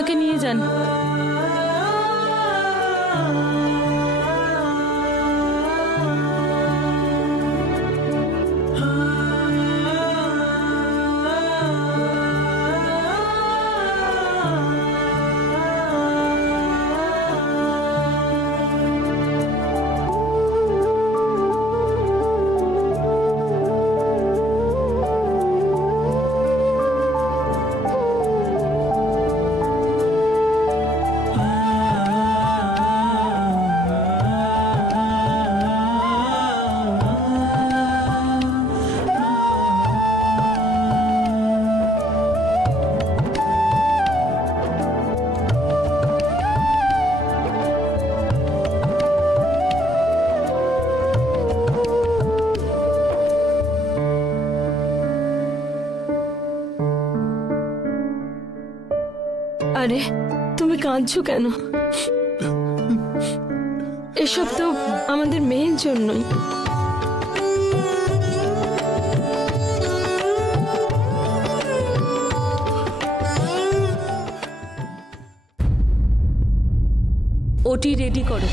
ওনাকে নিয়ে যান। আরে তুমি কাঁদছো কেন? এসব তো আমাদের মেয়ের জন্যই। ওটি রেডি করো।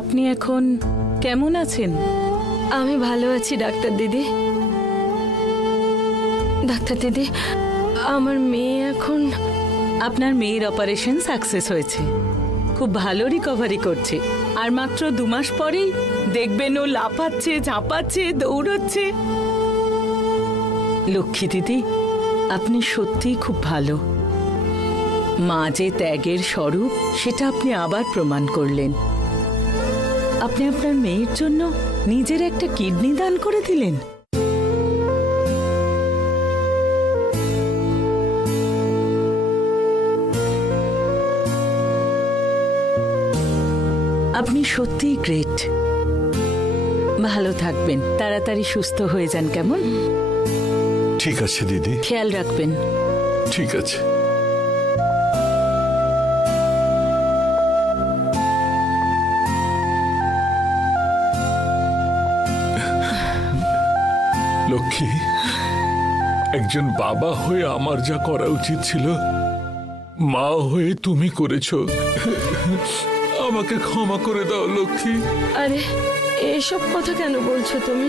আপনি এখন কেমন আছেন? আমি ভালো আছি ডাক্তার দিদি। ডাক্তার দিদি, আমার মেয়ে এখন... আপনার মেয়ের অপারেশন সাকসেস হয়েছে, খুব ভালো রিকভারি করছে। আর মাত্র 2 মাস পরেই দেখবেন ও লাফাচ্ছে, ঝাঁপাচ্ছে, দৌড়চ্ছে। লক্ষ্মী দিদি, আপনি সত্যিই খুব ভালো। মা যে ত্যাগের স্বরূপ সেটা আপনি আবার প্রমাণ করলেন। আপনি আপনার মেয়ের জন্য নিজের একটা কিডনি দান করে দিলেন। আপনি সত্যিই গ্রেট। ভালো থাকবেন, তাড়াতাড়ি সুস্থ হয়ে যান, কেমন? ঠিক আছে দিদি, খেয়াল রাখবেন। ঠিক আছে। লক্ষ্মী, একজন বাবা হয়ে আমার যা করা উচিত ছিল মা হয়ে তুমি করেছো। আমাকে ক্ষমা করে দাও লক্ষ্মী। আরে এসব কথা কেন বলছো তুমি?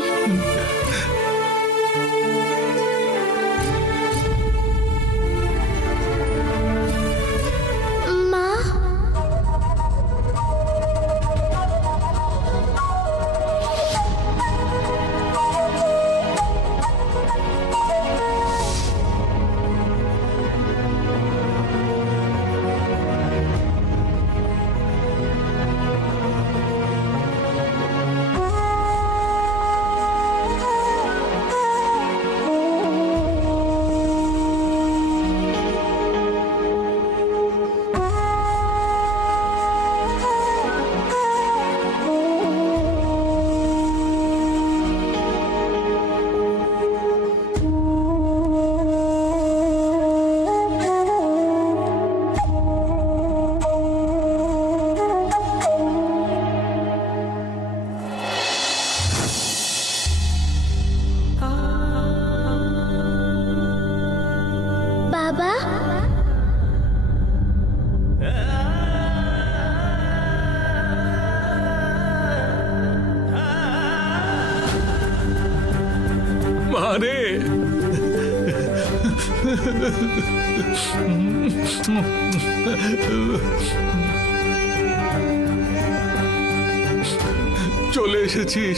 চলে এসেছিস,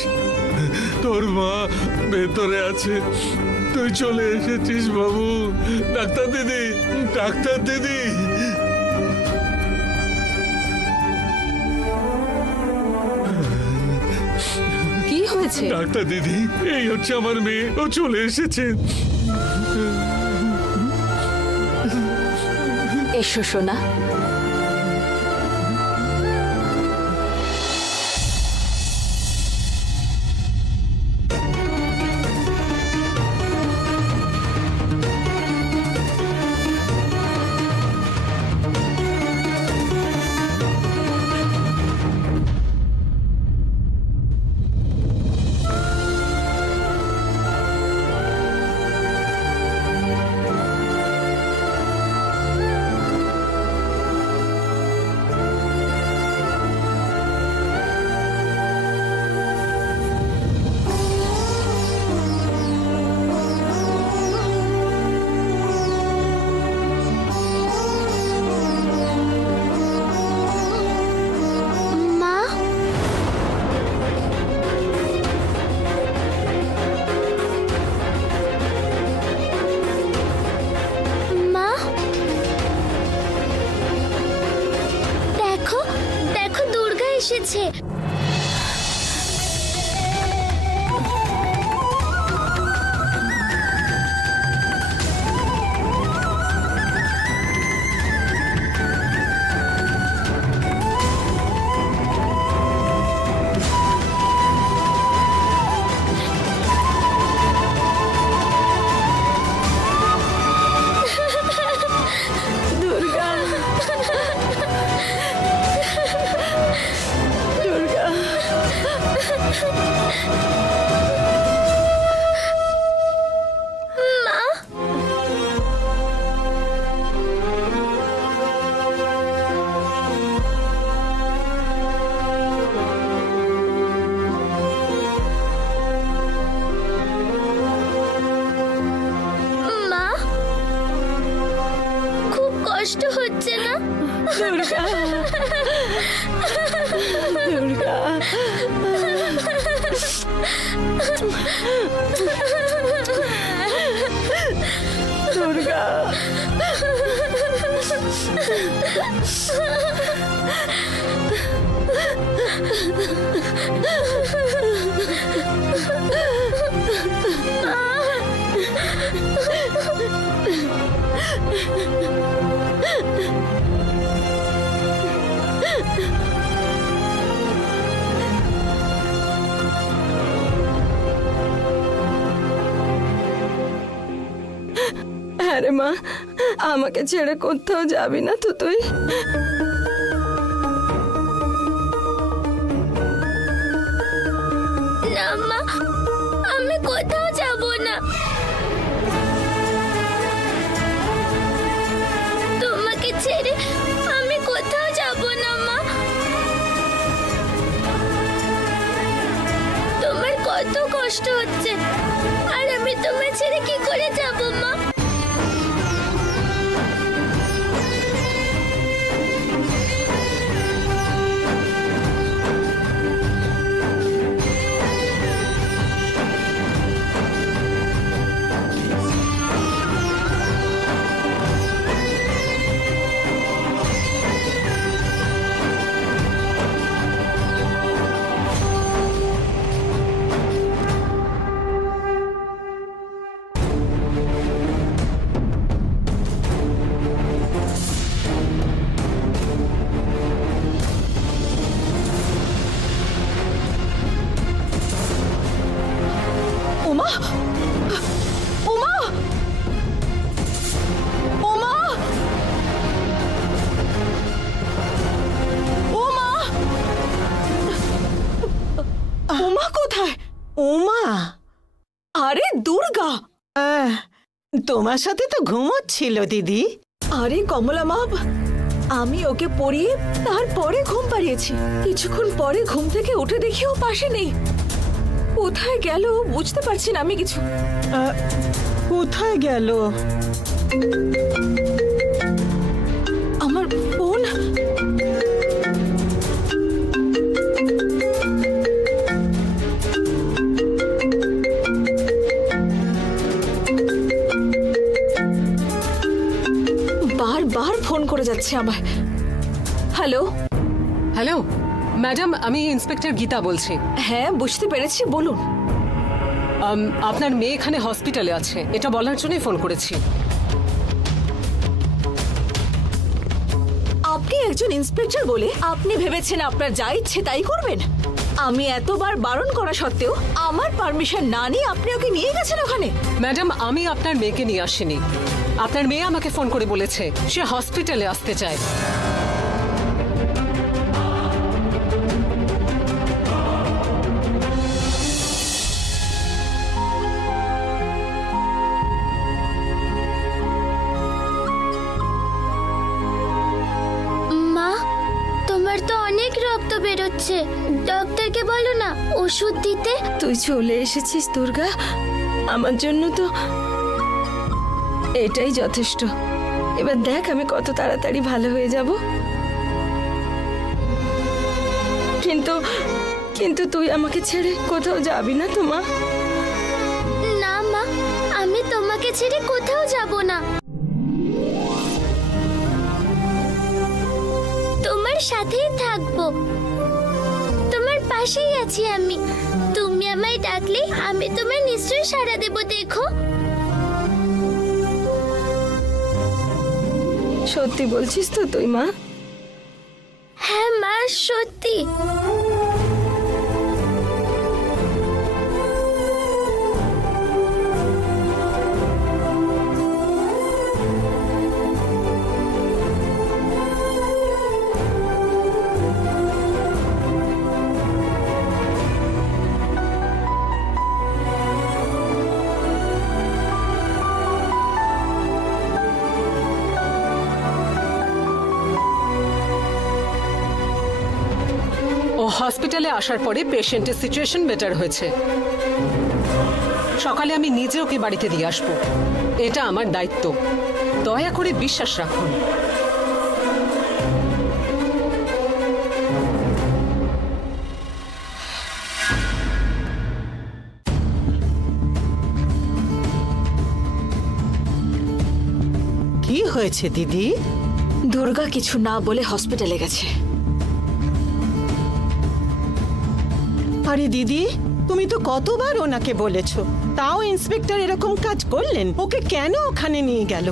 তোর মা ভেতরে আছে, তুই চলে এসেছিস বাবু। ডাক্তার দিদি, ডাক্তার দিদি। কি হয়েছে? ডাক্তার দিদি, এই হচ্ছে আমার মেয়ে, ও চলে এসেছে। এসো সোনা। এসেছে। কষ্ট হচ্ছে না? দুর্গা, দুর্গা, দুর্গা। আরে মা, আমাকে ছেড়ে কোথাও যাবি না তো তুই? না মা, আমি কোথাও যাব না। তোমাকে ছেড়ে আমি কোথাও যাব না মা। তোমার কত কষ্ট হচ্ছে, আর আমি তোমার ছেড়ে কি করে যাব মা? উমা, উমা, উমা, উমা, উমা কোথায়? উমা, আরে দুর্গা! তোমার সাথে তো ঘুমোচ্ছিল দিদি। আরে কমলা মা, আমি ওকে পড়িয়ে তারপরে ঘুম পাড়িয়েছি। কিছুক্ষণ পরে ঘুম থেকে উঠে দেখি ও পাশে নেই। কোথায় গেল বুঝতে পারছি না আমি কিছু। কোথায় গেল? বারবার ফোন করে যাচ্ছে আমায়। হ্যালো হ্যালো ম্যাডাম, আমি ইন্সপেক্টর গীতা বলছি। হ্যাঁ, বুঝতে পেরেছি, বলুন। আপনার মেয়ে এখানে হসপিটালে আছে, এটা বলার জন্যই ফোন করেছি। আপনি একজন ইন্সপেক্টর বলে আপনি ভেবেছেন আপনার যা ইচ্ছে তাই করবেন? আমি এতবার বারণ করা সত্ত্বেও আমার পারমিশন না নিয়ে আপনি ওকে নিয়ে গেছেন ওখানে? ম্যাডাম, আমি আপনার মেয়েকে নিয়ে আসিনি। আপনার মেয়ে আমাকে ফোন করে বলেছে সে হসপিটালে আসতে চায়। মা, তোমার তো অনেক রক্ত বেরোচ্ছে, ডক্টরকে বলো না ওষুধ দিতে। তুই চলে এসেছিস দুর্গা, আমার জন্য তো এটাই যথেষ্ট। এবার দেখ আমি কত তাড়াতাড়ি ভালো হয়ে যাব। কিন্তু কিন্তু তুই আমাকে ছেড়ে কোথাও যাবি না তো মা? না মা, আমি তোমাকে ছেড়ে কোথাও যাব না। তোমার সাথেই থাকবো, তোমার পাশেই আছি আমি। তুমি আমায় ডাকলে আমি তোমায় নিশ্চয়ই সাড়া দেব, দেখো। সত্যি বলছিস তো তুই মা? হ্যাঁ মা, সত্যি। ও হসপিটালে আসার পরে পেশেন্টের সিচুয়েশন বেটার হয়েছে। সকালে আমি নিজে ওকে বাড়িতে দিয়ে আসবো, এটা আমার দায়িত্ব। দয়া করে বিশ্বাস রাখুন। কি হয়েছে দিদি? দুর্গা কিছু না বলে হসপিটালে গেছে। আরে দিদি, তুমি তো কতবার ওনাকে বলেছো, তাও ইন্সপেক্টর এরকম কাজ করলেন? ওকে কেন ওখানে নিয়ে গেল?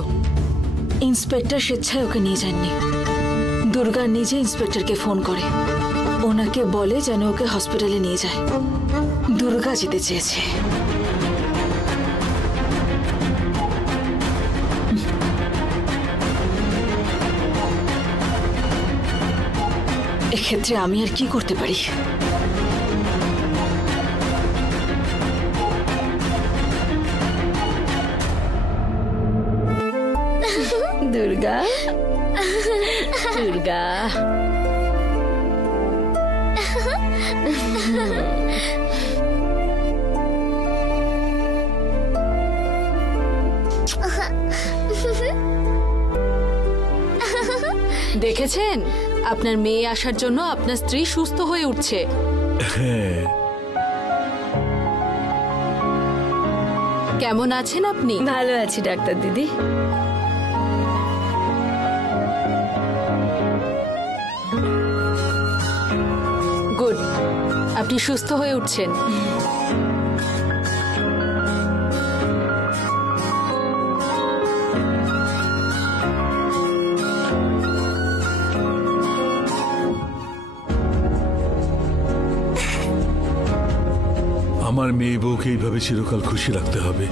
ইন্সপেক্টর স্বেচ্ছায় ওকে নিয়ে যাননি। দুর্গা নিজে ইন্সপেক্টরকে ফোন করে, ওনাকে বলে যেন ওকে হসপিটালে নিয়ে যায়। দুর্গা যেতে চেয়েছে। এক্ষেত্রে আমি আর কি করতে পারি? দুর্গা, দুর্গা, দেখেছেন আপনার মেয়ে আসার জন্য আপনার স্ত্রী সুস্থ হয়ে উঠছে। হ্যাঁ, কেমন আছেন আপনি? ভালো আছি ডাক্তার দিদি। গুড, আপনি সুস্থ হয়ে উঠছেন। আমার মেয়ে বউকে এইভাবে চিরকাল খুশি রাখতে হবে।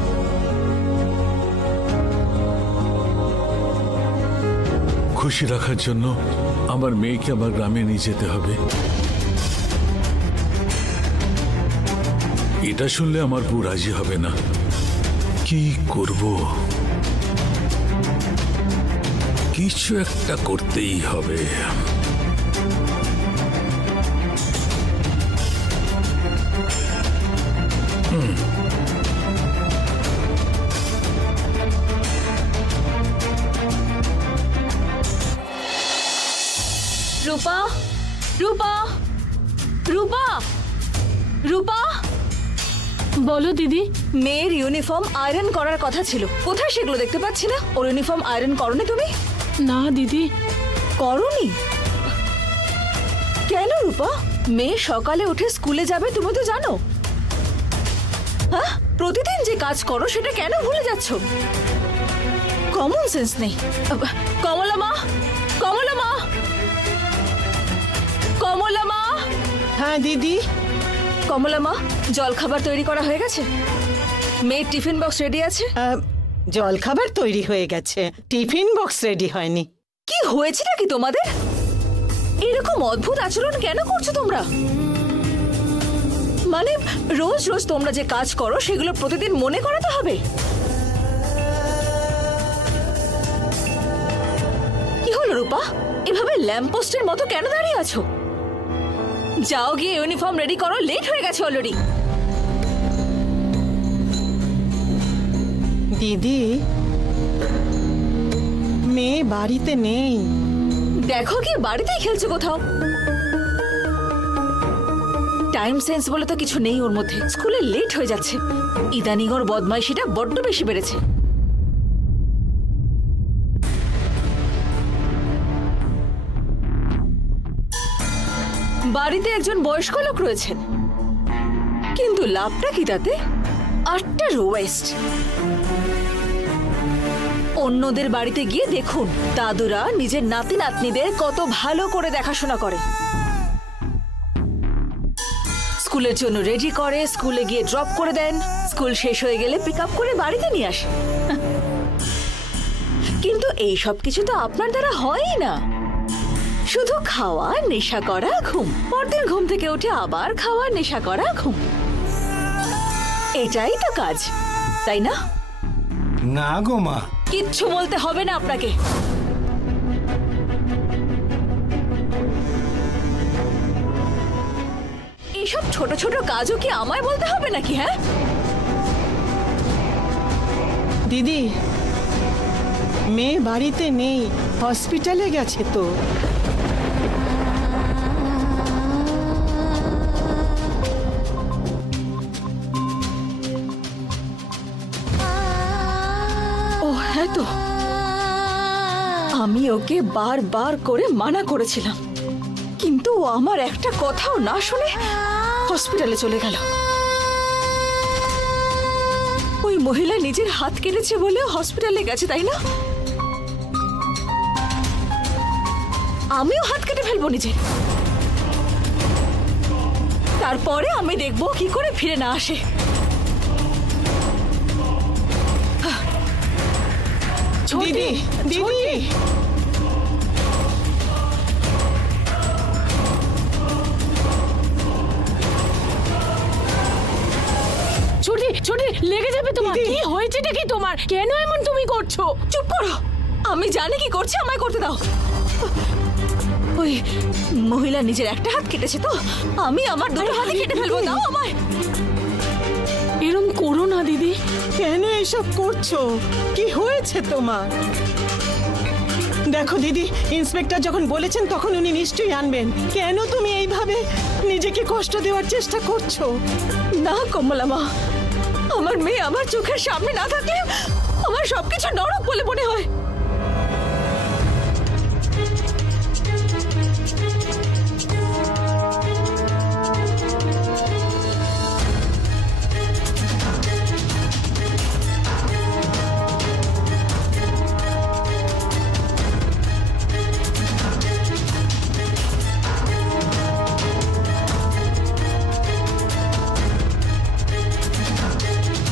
খুশি রাখার জন্য আমার মেয়েকে আমার গ্রামে নিয়ে যেতে হবে। এটা শুনলে আমার বউ রাজি হবে না। কি করব? কিছু একটা করতেই হবে। রূপা, রূপা, রূপা, রূপা, বলো দিদি। মেয়ের ইউনিফর্ম আয়রন করার কথা ছিল, কোথায় সেগুলো দেখতে পাচ্ছি না। ওর ইউনিফর্ম আয়রন করনি তুমি? না দিদি। করনি? কেন রূপা? মেয়ে সকালে উঠে স্কুলে যাবে তুমি তো জানো। হ্যাঁ, প্রতিদিন যে কাজ করো সেটা কেন ভুলে যাচ্ছ? কমন সেন্স নেই। কমলা মা, কমলা মা, কমলা মা। হ্যাঁ দিদি। কমলা মা, জল খাবার তৈরি করা হয়ে গেছে? মেয়ের টিফিন বক্স রেডি আছে? জল খাবার তৈরি হয়ে গেছে, টিফিন বক্স রেডি হয়নি। কি হয়েছে নাকি তোমাদের? এরকম অদ্ভুত আচরণ কেন করছো তোমরা? মানে রোজ রোজ তোমরা যে কাজ করো সেগুলো প্রতিদিন মনে করাতে হবে? কি হলো রূপা, এভাবে ল্যাম্পপোস্টের মতো কেন দাঁড়িয়ে আছো? যাও গিয়ে ইউনিফর্ম রেডি করো, লেট হয়ে গেছে অলরেডি। দিদি, মেয়ে বাড়িতে নেই। দেখো কি বাড়িতেই খেলছো কোথাও। টাইম সেন্স বলে তো কিছু নেই ওর মধ্যে। স্কুলে লেট হয়ে যাচ্ছে। ইদানিং ওর বদমাইশিটা বড্ড বেশি বেড়েছে। বাড়িতে একজন বয়স্ক লোক রয়েছেন, কিন্তু লাভটা কি তাতে? আটটার ওয়েস্ট। অন্যদের বাড়িতে গিয়ে দেখুন দাদুরা নিজের নাতি নাতনিদের কত ভালো করে দেখাশোনা করে, স্কুলের জন্য রেডি করে, স্কুলে গিয়ে ড্রপ করে দেন, স্কুল শেষ হয়ে গেলে পিক আপ করে বাড়িতে নিয়ে আসে। কিন্তু এই সব কিছু তো আপনার দ্বারা হয়ই না। শুধু খাওয়া, নেশা করা, ঘুম, পরদিন ঘুম থেকে উঠে আবার খাওয়া, নেশা করা, ঘুম, এটাই তো কাজ, তাই না? না গো মা, কিচ্ছু বলতে হবে না আপনাকে। এইসব ছোট ছোট কাজও কি আমায় বলতে হবে নাকি? হ্যাঁ দিদি, মেয়ে বাড়িতে নেই, হসপিটালে গেছে তো। ও হ্যাঁ তো, আমি ওকে বারবার করে মানা করেছিলাম, কিন্তু ও আমার একটা কথাও না শুনে হসপিটালে চলে গেল। ওই মহিলা নিজের হাত কেটেছে বলে হসপিটালে গেছে, তাই না? আমিও হাত কেটে ফেলবো নিজে, তারপরে আমি দেখবো কি করে ফিরে না আসে। দিদি, দিদি, ছোটি ছোটি, লেগে যাবে তোমার। কি হয়েছেটা কি তোমার? কেন এমন তুমি করছো? চুপ করো, আমি জানি কি করছি, আমায় করতে দাও। ওই মহিলা নিজের একটা হাত কেটেছে তো, আমি আমার দুটো হাতে কেটে ফেলবো, দাও আমায়। এরম করো না দিদি। কেন এসব করছো? কি হয়েছে তোমার? দেখো দিদি, ইন্সপেক্টর যখন বলেছেন তখন উনি নিশ্চয়ই আনবেন। কেন তুমি এইভাবে নিজেকে কষ্ট দেওয়ার চেষ্টা করছো? না কমলা মা, আমার মেয়ে আমার চোখের সামনে না থাকলে আমার সবকিছু নরক বলে মনে হয়।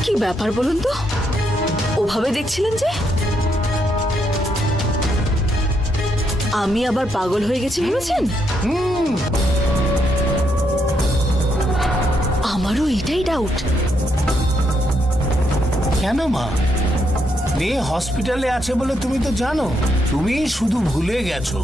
কি ব্যাপার বলুন তো, ওভাবে দেখছিলেন যে? আমি আবার পাগল হয়ে গেছি ভেবেছেন? আমারও এটাই ডাউট। কেন মা? মেয়ে হসপিটালে আছে বলে তুমি তো জানো, তুমি শুধু ভুলে গেছো।